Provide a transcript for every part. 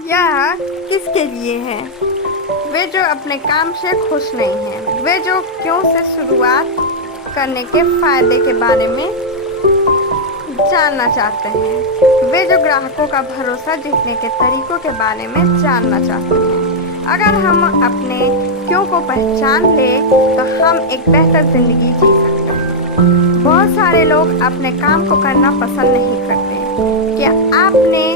यह किसके लिए है? वे जो अपने काम से खुश नहीं हैं, वे जो क्यों से शुरुआत करने के फायदे के बारे में जानना चाहते हैं, वे जो ग्राहकों का भरोसा जीतने के तरीकों के बारे में जानना चाहते हैं। अगर हम अपने क्यों को पहचान लें तो हम एक बेहतर जिंदगी जी सकते हैं। बहुत सारे लोग अपने काम को करना पसंद नहीं करते। क्या आपने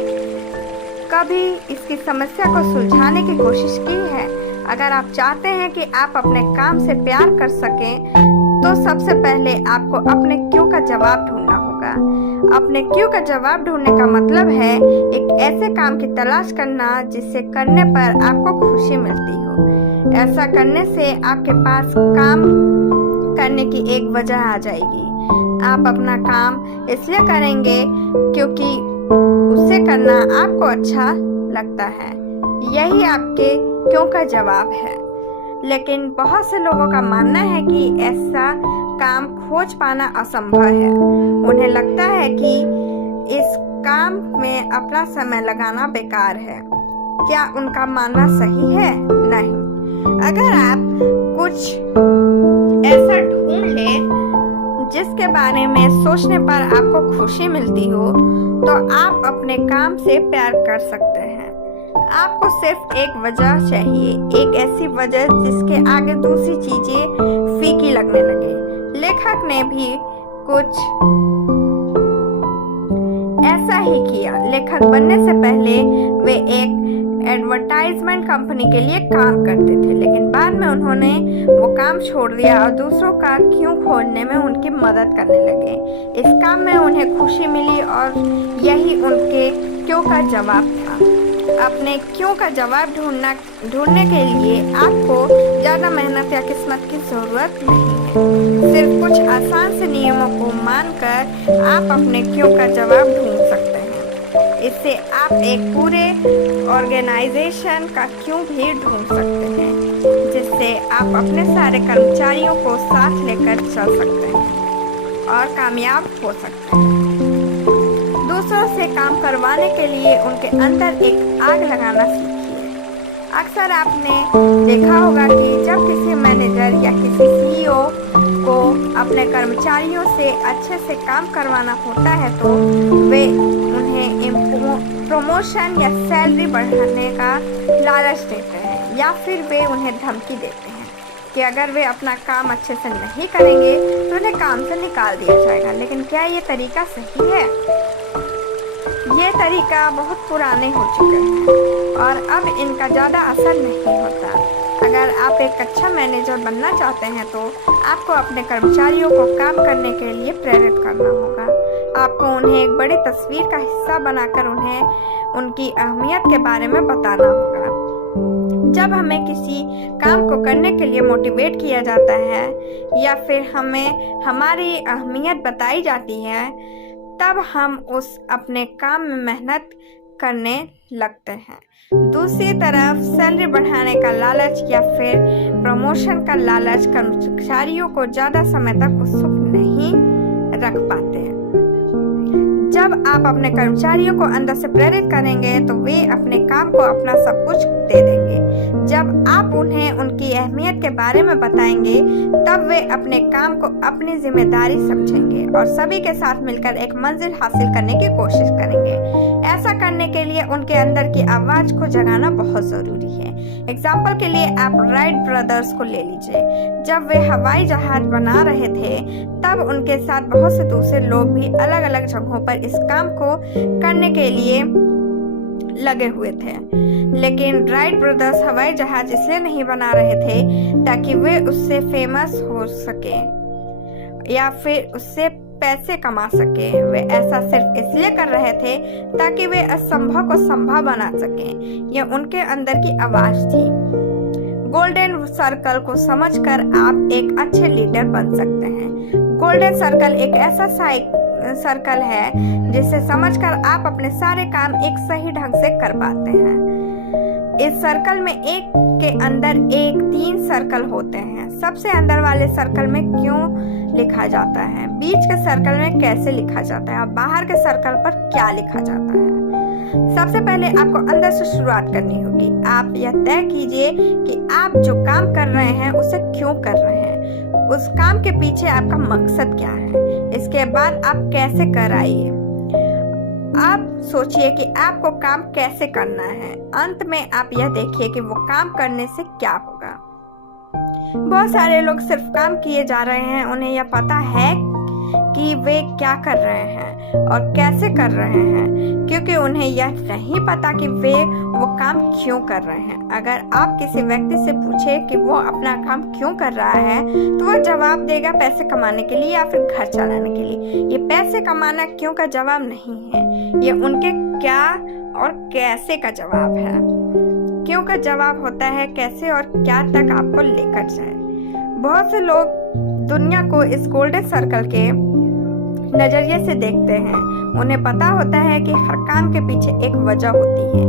कभी इसकी समस्या को सुलझाने की कोशिश की है? अगर आप चाहते हैं कि आप अपने काम से प्यार कर सकें, तो सबसे पहले आपको अपने क्यों का जवाब ढूंढना होगा। अपने क्यों का जवाब ढूंढने का मतलब है एक ऐसे काम की तलाश करना जिसे करने पर आपको खुशी मिलती हो। ऐसा करने से आपके पास काम करने की एक वजह आ जाएगी। आप अपना काम इसलिए करेंगे क्योंकि उसे करना आपको अच्छा लगता है। यही आपके क्यों का जवाब है। लेकिन बहुत से लोगों का मानना है कि ऐसा काम खोज पाना असंभव है। उन्हें लगता है कि इस काम में अपना समय लगाना बेकार है। क्या उनका मानना सही है? नहीं। अगर आप कुछ ऐसा ढूंढ लें जिसके बारे में सोचने पर आपको खुशी मिलती हो, तो आप अपने काम से प्यार कर सकते हैं। आपको सिर्फ एक वजह चाहिए, एक ऐसी वजह जिसके आगे दूसरी चीजें फीकी लगने लगे। लेखक ने भी कुछ ऐसा ही किया। लेखक बनने से पहले वे एक एडवर्टाइजमेंट कंपनी के लिए काम करते थे, लेकिन बाद में उन्होंने वो काम छोड़ दिया और दूसरों का क्यों खोजने में उनकी मदद करने लगे। इस काम में उन्हें खुशी मिली और यही उनके क्यों का जवाब था। अपने क्यों का जवाब ढूंढने के लिए आपको ज़्यादा मेहनत या किस्मत की ज़रूरत नहीं है। सिर्फ कुछ आसान से नियमों को मानकर आप अपने क्यों का जवाब ढूंढ सकते हैं। इससे आप एक पूरे ऑर्गेनाइजेशन का क्यों भी ढूंढ सकते हैं, जिससे आप अपने सारे कर्मचारियों को साथ लेकर चल सकते हैं और कामयाब हो सकते हैं। दूसरों से काम करवाने के लिए उनके अंदर एक आग लगाना सीखिए। अक्सर आपने देखा होगा कि जब किसी मैनेजर या किसी सीईओ को अपने कर्मचारियों से अच्छे से काम करवाना होता है तो वे उन्हें प्रमोशन या सैलरी बढ़ाने का लालच देते हैं, या फिर वे उन्हें धमकी देते हैं कि अगर वे अपना काम अच्छे से नहीं करेंगे तो उन्हें काम से निकाल दिया जाएगा। लेकिन क्या ये तरीका सही है? ये तरीका बहुत पुराने हो चुके हैं और अब इनका ज़्यादा असर नहीं होता। अगर आप एक अच्छा मैनेजर बनना चाहते हैं तो आपको अपने कर्मचारियों को काम करने के लिए प्रेरित करना होगा। आपको उन्हें एक बड़ी तस्वीर का हिस्सा बनाकर उन्हें उनकी अहमियत के बारे में बताना होगा। जब हमें किसी काम को करने के लिए मोटिवेट किया जाता है या फिर हमें हमारी अहमियत बताई जाती है, तब हम उस अपने काम में मेहनत करने लगते हैं। दूसरी तरफ सैलरी बढ़ाने का लालच या फिर प्रमोशन का लालच कर्मचारियों को ज़्यादा समय तक उत्सुक नहीं रख पाते हैं। जब आप अपने कर्मचारियों को अंदर से प्रेरित करेंगे तो वे अपने काम को अपना सब कुछ दे देंगे। जब आप उन्हें उनकी अहमियत के बारे में बताएंगे तब वे अपने काम को अपनी जिम्मेदारी समझेंगे और सभी के साथ मिलकर एक मंजिल हासिल करने की कोशिश करेंगे। ऐसा करने के लिए उनके अंदर की आवाज़ को जगाना बहुत ज़रूरी है। एग्जाम्पल के लिए आप राइट ब्रदर्स को ले लीजिए। जब वे हवाई जहाज बना रहे थे तब उनके साथ बहुत से दूसरे लोग भी अलग अलग जगहों पर इस काम को करने के लिए लगे हुए थे, लेकिन राइट ब्रदर्स हवाई जहाज इसलिए नहीं बना रहे थे ताकि वे उससे फेमस हो सके या फिर उससे पैसे कमा सके। वे ऐसा सिर्फ इसलिए कर रहे थे ताकि वे असंभव को संभव बना सकें। यह उनके अंदर की आवाज थी। गोल्डन सर्कल को समझकर आप एक अच्छे लीडर बन सकते हैं। गोल्डन सर्कल एक ऐसा सर्कल है जिसे समझकर आप अपने सारे काम एक सही ढंग से कर पाते हैं। इस सर्कल में एक के अंदर एक 3 सर्कल होते हैं। सबसे अंदर वाले सर्कल में क्यों लिखा जाता है, बीच के सर्कल में कैसे लिखा जाता है और बाहर के सर्कल पर क्या लिखा जाता है। सबसे पहले आपको अंदर से शुरुआत करनी होगी। आप यह तय कीजिए कि आप जो काम कर रहे हैं उसे क्यों कर रहे हैं, उस काम के पीछे आपका मकसद क्या है। इसके बाद आप कैसे कराइए। आप सोचिए कि आपको काम कैसे करना है। अंत में आप यह देखिए कि वो काम करने से क्या होगा। बहुत सारे लोग सिर्फ काम किए जा रहे हैं, उन्हें यह पता है कि वे क्या कर रहे हैं और कैसे कर रहे हैं, क्योंकि उन्हें यह नहीं पता कि वे वो काम क्यों कर रहे हैं। अगर आप किसी व्यक्ति से पूछे कि वो अपना काम क्यों कर रहा है तो वह जवाब देगा पैसे कमाने के लिए या फिर घर चलाने के लिए। ये पैसे कमाना क्यों का जवाब नहीं है, ये उनके क्या और कैसे का जवाब है। क्यों का जवाब होता है कैसे और क्या तक आपको लेकर जाए। बहुत से लोग दुनिया को इस गोल्डन सर्कल के नजरिए से देखते हैं। उन्हें पता होता है कि हर काम के पीछे एक वजह होती है,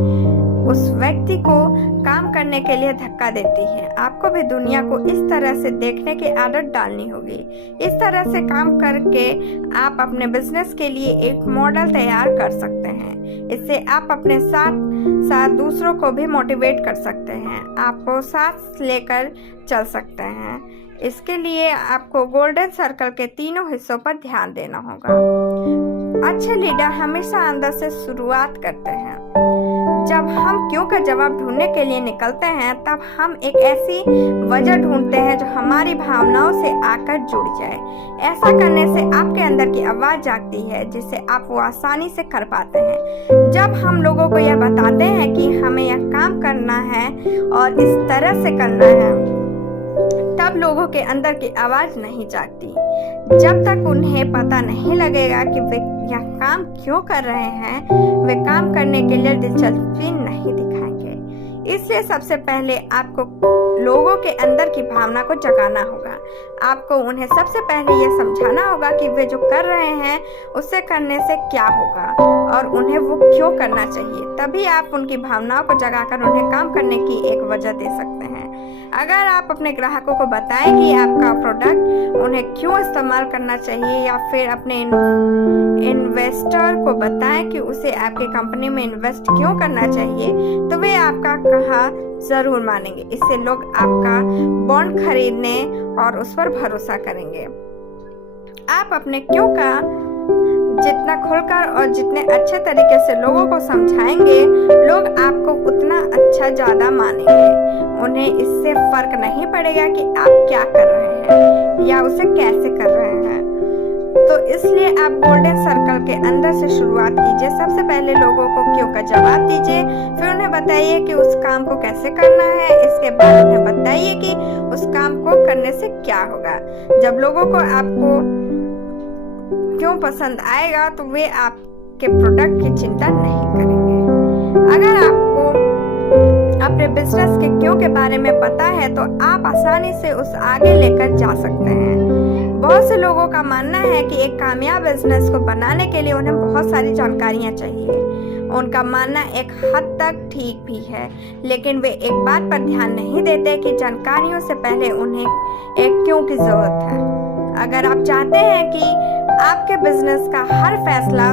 उस व्यक्ति को काम करने के लिए धक्का देती है। आपको भी दुनिया को इस तरह से देखने की आदत डालनी होगी। इस तरह से काम करके आप अपने बिजनेस के लिए एक मॉडल तैयार कर सकते हैं। इससे आप अपने साथ साथ दूसरों को भी मोटिवेट कर सकते हैं, आपको साथ लेकर चल सकते हैं। इसके लिए आपको गोल्डन सर्कल के तीनों हिस्सों पर ध्यान देना होगा। अच्छे लीडर हमेशा अंदर से शुरुआत करते हैं। जब हम क्यों का जवाब ढूंढने के लिए निकलते हैं तब हम एक ऐसी वजह ढूंढते हैं जो हमारी भावनाओं से आकर जुड़ जाए। ऐसा करने से आपके अंदर की आवाज जागती है जिसे आप वो आसानी से कर पाते हैं। जब हम लोगों को यह बताते हैं कि हमें यह काम करना है और इस तरह से करना है, तब लोगों के अंदर की आवाज नहीं जागती। जब तक उन्हें पता नहीं लगेगा कि वे यह काम क्यों कर रहे हैं, वे काम करने के लिए दिलचस्पी नहीं दिखाएंगे। इसलिए सबसे पहले आपको लोगों के अंदर की भावना को जगाना होगा। आपको उन्हें सबसे पहले यह समझाना होगा कि वे जो कर रहे हैं उससे करने से क्या होगा और उन्हें वो क्यों करना चाहिए। तभी आप उनकी भावनाओं को जगाकर उन्हें काम करने की एक वजह दे सकते हैं। अगर आप अपने ग्राहकों को बताएं कि आपका प्रोडक्ट उन्हें क्यों इस्तेमाल करना चाहिए, या फिर अपने इन्वेस्टर को बताएं कि उसे आपकी कंपनी में इन्वेस्ट क्यों करना चाहिए, तो वे आपका कहा जरूर मानेंगे। इससे लोग आपका बॉन्ड खरीदने और उस पर भरोसा करेंगे। आप अपने क्यों का जितना खुलकर और जितने अच्छे तरीके से लोगों को समझाएंगे, लोग आपको उतना अच्छा ज्यादा मानेंगे। उन्हें इससे फर्क नहीं पड़ेगा कि आप क्या कर रहे हैं या उसे कैसे कर रहे हैं। तो इसलिए आप गोल्डन सर्कल के अंदर से शुरुआत कीजिए। सबसे पहले लोगों को क्यों का जवाब दीजिए, फिर उन्हें बताइए कि उस काम को कैसे करना है। इसके बाद उन्हें बताइए कि उस काम को करने से क्या होगा। जब लोगों को आपको क्यों पसंद आएगा तो वे आपके प्रोडक्ट की चिंता नहीं करेंगे। अगर आपको अपने बिजनेस के क्यों के बारे में पता है तो आप आसानी से उस आगे लेकर जा सकते हैं। बहुत से लोगों का मानना है कि एक कामयाब बिजनेस को बनाने के लिए उन्हें बहुत सारी जानकारियां चाहिए। उनका मानना एक हद तक ठीक भी है, लेकिन वे एक बात पर ध्यान नहीं देते कि जानकारियों से पहले उन्हें एक क्यों की जरूरत है। अगर आप चाहते हैं कि आपके बिजनेस का हर फैसला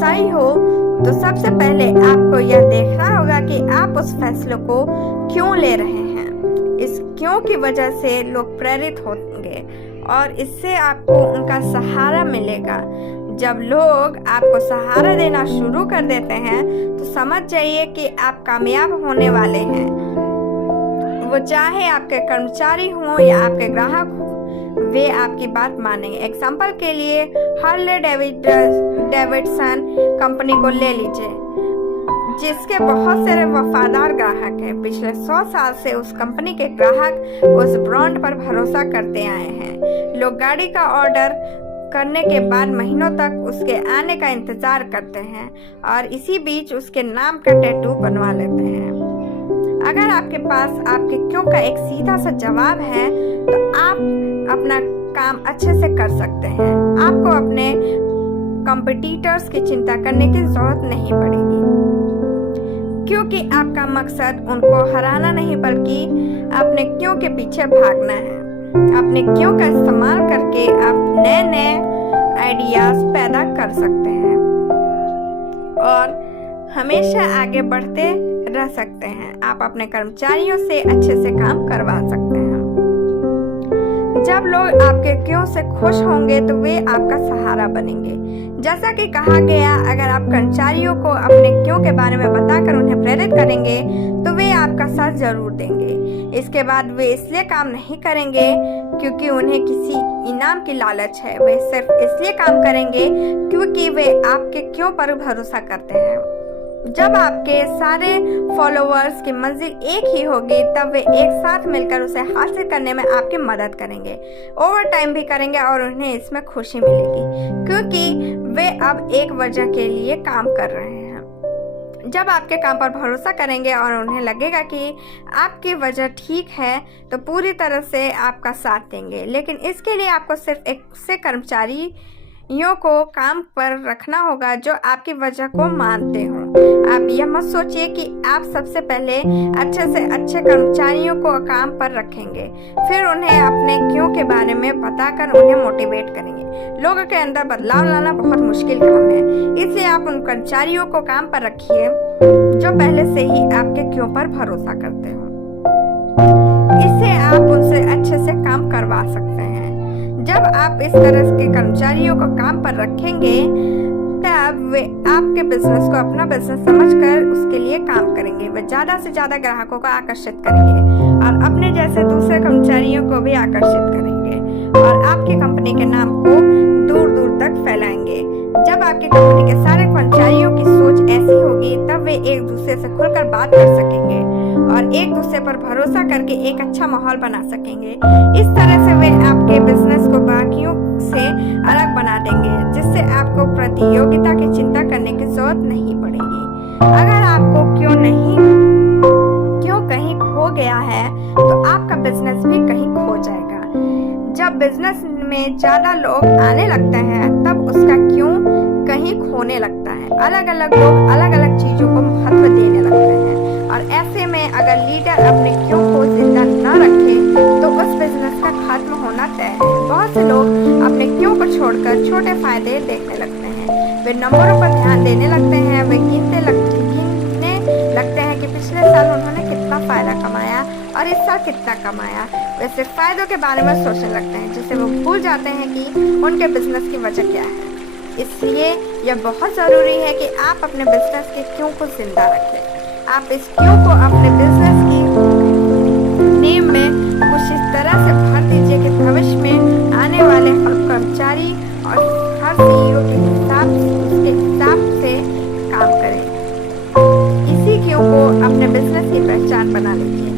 सही हो तो सबसे पहले आपको यह देखना होगा कि आप उस फैसले को क्यों ले रहे हैं। इस क्यों की वजह से लोग प्रेरित होंगे और इससे आपको उनका सहारा मिलेगा। जब लोग आपको सहारा देना शुरू कर देते हैं तो समझ जाइए कि आप कामयाब होने वाले हैं। वो चाहे आपके कर्मचारी हों या आपके ग्राहक हों, वे आपकी बात मानेंगे। एग्जाम्पल के लिए हार्ले डेविडसन कंपनी को ले लीजिए, जिसके बहुत सारे वफादार ग्राहक हैं। पिछले 100 साल से उस कंपनी के ग्राहक उस ब्रांड पर भरोसा करते आए हैं। लोग गाड़ी का ऑर्डर करने के बाद महीनों तक उसके आने का इंतजार करते हैं और इसी बीच उसके नाम का टैटू बनवा लेते हैं। अगर आपके पास आपके क्यों का एक सीधा सा जवाब है तो आप अपना काम अच्छे से कर सकते हैं। आपको अपने कॉम्पिटिटर्स की चिंता करने की जरूरत नहीं पड़ेगी, क्योंकि आपका मकसद उनको हराना नहीं बल्कि अपने क्यों के पीछे भागना है। अपने क्यों का इस्तेमाल करके आप नए नए आइडियाज पैदा कर सकते हैं और हमेशा आगे बढ़ते रह सकते हैं। आप अपने कर्मचारियों से अच्छे से काम करवा सकते हैं। जब लोग आपके क्यों से खुश होंगे तो वे आपका सहारा बनेंगे। जैसा कि कहा गया, अगर आप कर्मचारियों को अपने क्यों के बारे में बताकर उन्हें प्रेरित करेंगे तो वे आपका साथ जरूर देंगे। इसके बाद वे इसलिए काम नहीं करेंगे क्योंकि उन्हें किसी इनाम की लालच है, वे सिर्फ इसलिए काम करेंगे क्योंकि वे आपके क्यों पर भरोसा करते हैं। जब आपके सारे फॉलोअर्स की मंजिल एक ही होगी तब वे एक साथ मिलकर उसे हासिल करने में आपकी मदद करेंगे, ओवर टाइम भी करेंगे और उन्हें इसमें खुशी मिलेगी क्योंकि वे अब एक वजह के लिए काम कर रहे हैं। जब आपके काम पर भरोसा करेंगे और उन्हें लगेगा कि आपकी वजह ठीक है तो पूरी तरह से आपका साथ देंगे। लेकिन इसके लिए आपको सिर्फ एक से कर्मचारियों को काम पर रखना होगा जो आपकी वजह को मानते हो। आप यह मत सोचिए कि आप सबसे पहले अच्छे से अच्छे कर्मचारियों को काम पर रखेंगे, फिर उन्हें अपने क्यों के बारे में बताकर उन्हें मोटिवेट करेंगे। लोगों के अंदर बदलाव लाना बहुत मुश्किल काम है, इसलिए आप उन कर्मचारियों को काम पर रखिए जो पहले से ही आपके क्यों पर भरोसा करते हो। इससे आप उनसे अच्छे से काम करवा सकते हैं। जब आप इस तरह के कर्मचारियों को काम पर रखेंगे तब वे आपके बिजनेस को अपना बिजनेस समझकर उसके लिए काम करेंगे। वे ज्यादा से ज्यादा ग्राहकों को आकर्षित करेंगे और अपने जैसे दूसरे कर्मचारियों को भी आकर्षित करेंगे और आपकी कंपनी के नाम को दूर दूर तक फैलाएंगे। जब आपकी कंपनी के सारे कर्मचारियों की सोच ऐसी होगी तब वे एक दूसरे से खुलकर बात कर सकेंगे और एक दूसरे पर भरोसा करके एक अच्छा माहौल बना सकेंगे। इस तरह से वे आपके बिजनेस को बाकियों से अलग बना देंगे, जिससे आपको प्रतियोगिता की चिंता करने की जरूरत नहीं पड़ेगी। अगर आपको क्यों कहीं खो गया है तो आपका बिजनेस भी कहीं खो जाएगा। जब बिजनेस में ज्यादा लोग आने लगते हैं तब उसका क्यों कहीं खोने लगता है। अलग अलग लोग अलग अलग चीजों को महत्व देने लगते हैं और ऐसे में अगर लीडर अपने क्यों को जिंदा न रखे तो उस बिजनेस का खत्म होना तय है। बहुत से लोग अपने क्यों को छोड़कर छोटे फायदे देखने लगते हैं, वे नंबरों पर ध्यान देने लगते हैं, वे गिनने लगते हैं कि पिछले साल उन्होंने कितना फायदा कमाया और इस साल कितना कमाया। वे सिर्फ फायदों के बारे में सोचने लगते हैं जिससे वो भूल जाते हैं कि उनके बिजनेस की वजह क्या है। इसलिए यह बहुत ज़रूरी है कि आप अपने बिजनेस के क्यों को जिंदा रखें। आप इस क्यों को अपने बिजनेस की नेम में कुछ इस तरह से भर दीजिए कि भविष्य में आने वाले हर कर्मचारी और हर सीईओ के हिसाब से काम करें। इसी क्यों को अपने बिजनेस की पहचान बना लीजिए।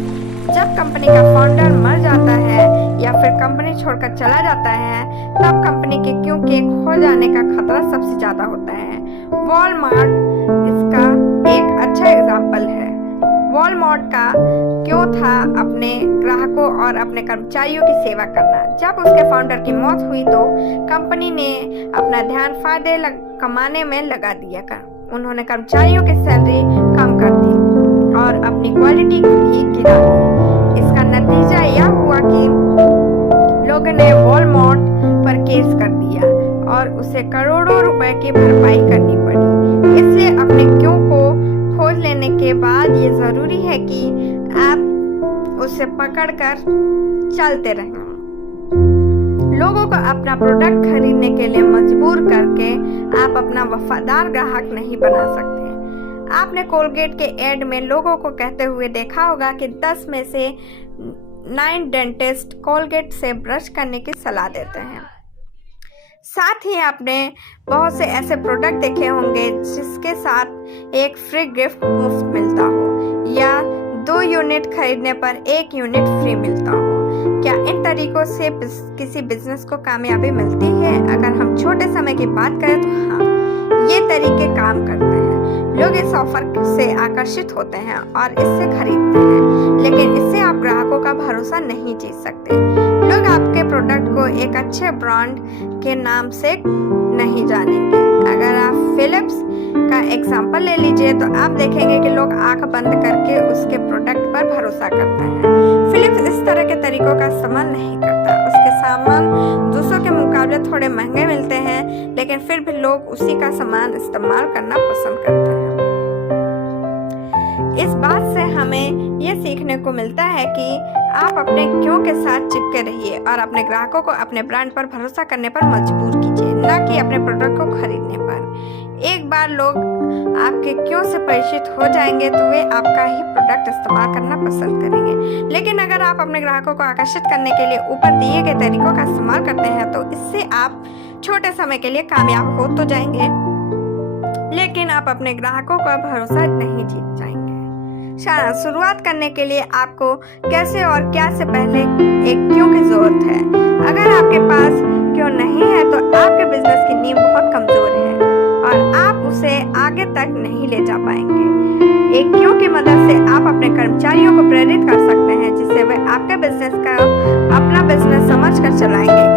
जब कंपनी का फाउंडर मर जाता है या फिर कंपनी छोड़कर चला जाता है तब कंपनी के क्यों के खो जाने का खतरा सबसे ज्यादा होता है। वॉलमार्ट इसका एक अच्छा एग्जाम्पल है। वॉलमार्ट का क्यों था अपने ग्राहकों और अपने कर्मचारियों की सेवा करना। जब उसके फाउंडर की मौत हुई तो कंपनी ने अपना ध्यान फायदे कमाने में लगा दिया। उन्होंने कर्मचारियों की सैलरी कम कर दी और अपनी क्वालिटी भी गिरा दी। इसका नतीजा यह हुआ कि लोगों ने वॉलमार्ट पर केस कर दिया और उसे करोड़ों रुपए की भरपाई करनी पड़ी। इसलिए अपने क्यों को खोज लेने के बाद ये जरूरी है कि आप उसे पकड़कर चलते रहें। लोगों को अपना प्रोडक्ट खरीदने के लिए मजबूर करके आप अपना वफादार ग्राहक नहीं बना सकते। आपने कोलगेट के एड में लोगों को कहते हुए देखा होगा कि 10 में से 9 डेंटिस्ट कोलगेट से ब्रश करने की सलाह देते हैं। साथ ही आपने बहुत से ऐसे प्रोडक्ट देखे होंगे जिसके साथ एक फ्री गिफ्ट मुफ्त मिलता हो या 2 यूनिट खरीदने पर 1 यूनिट फ्री मिलता हो। क्या इन तरीकों से किसी बिजनेस को कामयाबी मिलती है? अगर हम छोटे समय की बात करें तो हाँ, ये तरीके काम करते हैं। लोग इस ऑफर से आकर्षित होते हैं और इससे खरीदते हैं, लेकिन इससे आप ग्राहकों का भरोसा नहीं जीत सकते। लोग आपके प्रोडक्ट को एक अच्छे ब्रांड के नाम से नहीं जानेंगे। अगर आप फिलिप्स का एग्जाम्पल ले लीजिए तो आप देखेंगे कि लोग आंख बंद करके उसके प्रोडक्ट पर भरोसा करते हैं। फिलिप्स इस तरह के तरीकों का इस्तेमाल नहीं करता। उसके सामान दूसरों के मुकाबले थोड़े महंगे मिलते हैं, लेकिन फिर भी लोग उसी का सामान इस्तेमाल करना पसंद करते हैं। इस बात से हमें ये सीखने को मिलता है कि आप अपने क्यों के साथ चिपके रहिए और अपने ग्राहकों को अपने ब्रांड पर भरोसा करने पर मजबूर कीजिए, ना कि अपने प्रोडक्ट को खरीदने पर। एक बार लोग आपके क्यों से परिचित हो जाएंगे तो वे आपका ही प्रोडक्ट इस्तेमाल करना पसंद करेंगे। लेकिन अगर आप अपने ग्राहकों को आकर्षित करने के लिए ऊपर दिए गए तरीकों का इस्तेमाल करते हैं तो इससे आप छोटे समय के लिए कामयाब हो तो जाएंगे, लेकिन आप अपने ग्राहकों का भरोसा नहीं जीत जाएंगे। शुरुआत करने के लिए आपको कैसे और क्या से पहले एक क्यों की जरूरत है। अगर आपके पास क्यों नहीं है तो आपके बिजनेस की नींव बहुत कमजोर है और आप उसे आगे तक नहीं ले जा पाएंगे। एक क्यों की मदद से आप अपने कर्मचारियों को प्रेरित कर सकते हैं जिससे वे आपके बिजनेस का अपना बिजनेस समझकर चलाएंगे।